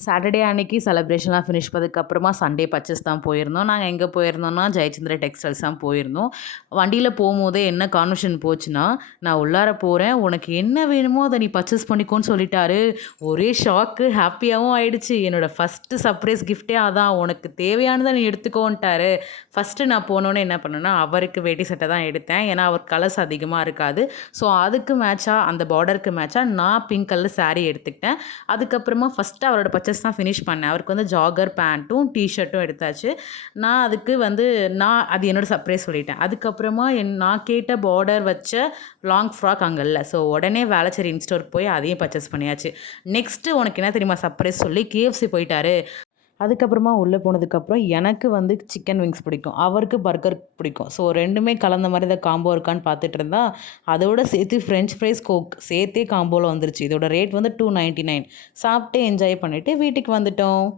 Saturday அன்னைக்கு செலிப்ரேஷன்லாம் finish பண்ணதுக்கப்புறமா Sunday purchase தான் போயிருந்தோம். நாங்க எங்க போயிருந்தோம்னா, ஜெயச்சந்திர டெக்ஸ்டைல்ஸ் தான் போயிருந்தோம். வண்டியில போம்போதே என்ன கான்வர்சேஷன் போச்சுன்னா, "நான் உள்ளார போறேன். உனக்கு என்ன வேணுமோ அத நீ பர்ச்சேஸ் பண்ணிக்கோன்னு" சொல்லிட்டாரு. ஒரே ஷாக்கு, ஹேப்பியாவும் ஆயிடுச்சு. என்னோட ஃபர்ஸ்ட்டு சர்ப்ரைஸ் கிஃப்ட்டே அதான். "உனக்கு தேவையானத நீ எடுத்துக்கோன்ட்டாரு." ஃபர்ஸ்ட்டு நான் போனோனே என்ன பண்ணேன்னா, அவருக்கு வேட்டி சட்டை தான் எடுத்தேன். ஏன்னா, அவர் கலர்ஸ் அதிகமா இருக்காது. ஸோ, அதுக்கு மேட்சா அந்த பார்டருக்கு மேட்சா நான் பிங்க் கலர் சாரி எடுத்துக்கிட்டேன். அதுக்கப்புறமா ஃபஸ்ட்டு அவரோட பர்ச்சேஸ் தான் ஃபினிஷ் பண்ணேன். அவருக்கு வந்து ஜாகர் பேண்ட்டும், டீ ஷர்ட்டும் எடுத்தாச்சு. நான் அதுக்கு வந்து அது என்னோட சர்ப்ரைஸ் சொல்லிட்டேன். அதுக்கப்புறமா நான் கேட்ட பார்டர் வச்ச லாங் ஃப்ராக் அங்க இல்ல. ஸோ உடனே வேளச்சேரி இன்ஸ்டோருக்கு போய் அதையும் பர்ச்சேஸ் பண்ணியாச்சு. நெக்ஸ்ட்டு உனக்கு என்ன தெரியுமா சர்ப்ரைஸ் சொல்லி KFC போயிட்டாரு. அதுக்கப்புறமா உள்ளே போனதுக்கப்புறம் எனக்கு வந்து சிக்கன் விங்ஸ் பிடிக்கும். அவருக்கு பர்கர் பிடிக்கும். ஸோ 2மே கலந்த மாரி ஏதாவது காம்போ இருக்கான்னு பார்த்துட்டு இருந்தா, அதோட சேர்த்து ஃப்ரெஞ்ச் ஃப்ரைஸ், கோக் சேர்த்தே காம்போல வந்துருச்சு. இதோட ரேட் வந்து $299. சாப்பிட்டு என்ஜாய் பண்ணிட்டு வீட்டுக்கு வந்துட்டோம்.